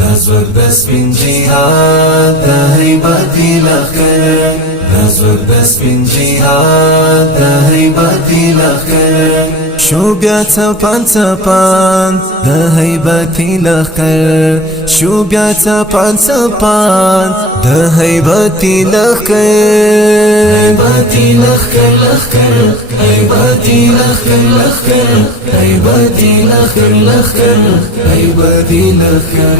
دا زور د سپین جهاد د هیبتي لښکر دا زور د سپین جهاد د هیبتي لښکر شو بیا څپان څپان د هیبتي لښکر شو بیا څپان څپان د هیبتي لښکر هیبتي لښکر لښکر هیبتي لښکر لښکر هیبتي لښکر لښکر هیبتي لښکر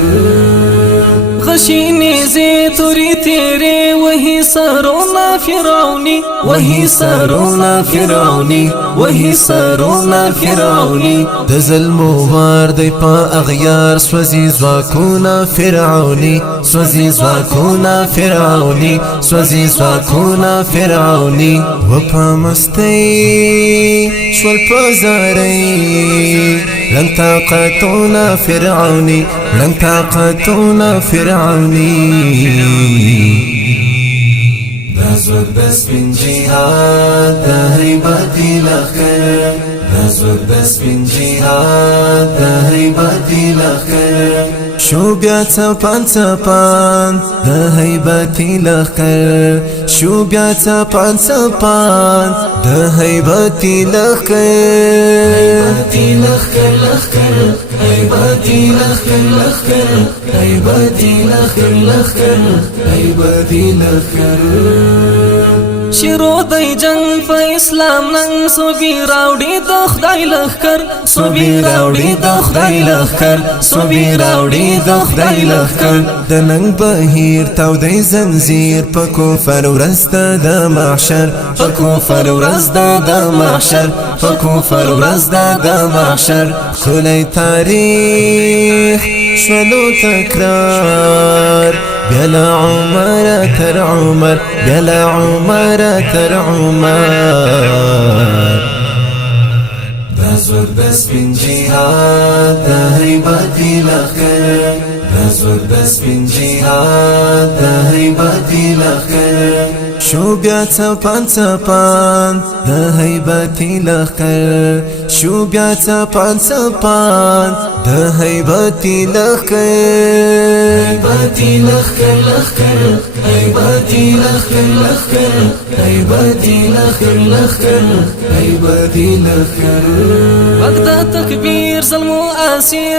غشی نیزی توری تیرے وہی سرونا فرعونی وہی سرونا فرعونی وہی سرونا فرعونی د ظلمو وار دی پا اغیار سوزی زواکونا فرعونی سوزی زواکونا فرعونی سوزی زواکونا فرعونی و پا مستی شوال پازاری لن طاقتونا فرعونی لن طاقتونا فرعونی دا زور د سپین جهاد د هیبتي لښکر دا زور د سپین جهاد د هیبتي لښکر شو بیا څپان څپان د هیبتي لښکر شو بیا څپان څپان د هیبتي لښکر هیبتي لښکر لښکر هیبتي لښکر لښکر هیبتي لښکر لښکر هیبتي لښکر شروع دی جنگ په اسلام نن صوبی راوړي د خدای لښکر صوبی راوړي د خدای لښکر صوبی راوړي د خدای لښکر د ننګ بهیر تودی زنځیر په کفر ورځ د محشر په کفر ورځ د محشر په کفر ورځ د محشر ښکلی تاریخ شولو تکرار بلا عمر تر عمر بلا عمر تر عمر دا زور د سپین جهاد د هیبتي لښکر دا زور د سپین جهاد د هیبتي لښکر شو بیا څپان څپان د هیبتي لښکر شو بیا څپان څپان د هیبتي لښکر هیبتي لښکر لښکر هیبتي لښکر لښکر هیبتي لښکر لښکر هیبتي لښکر وقت تکبیر ظلم و اسیر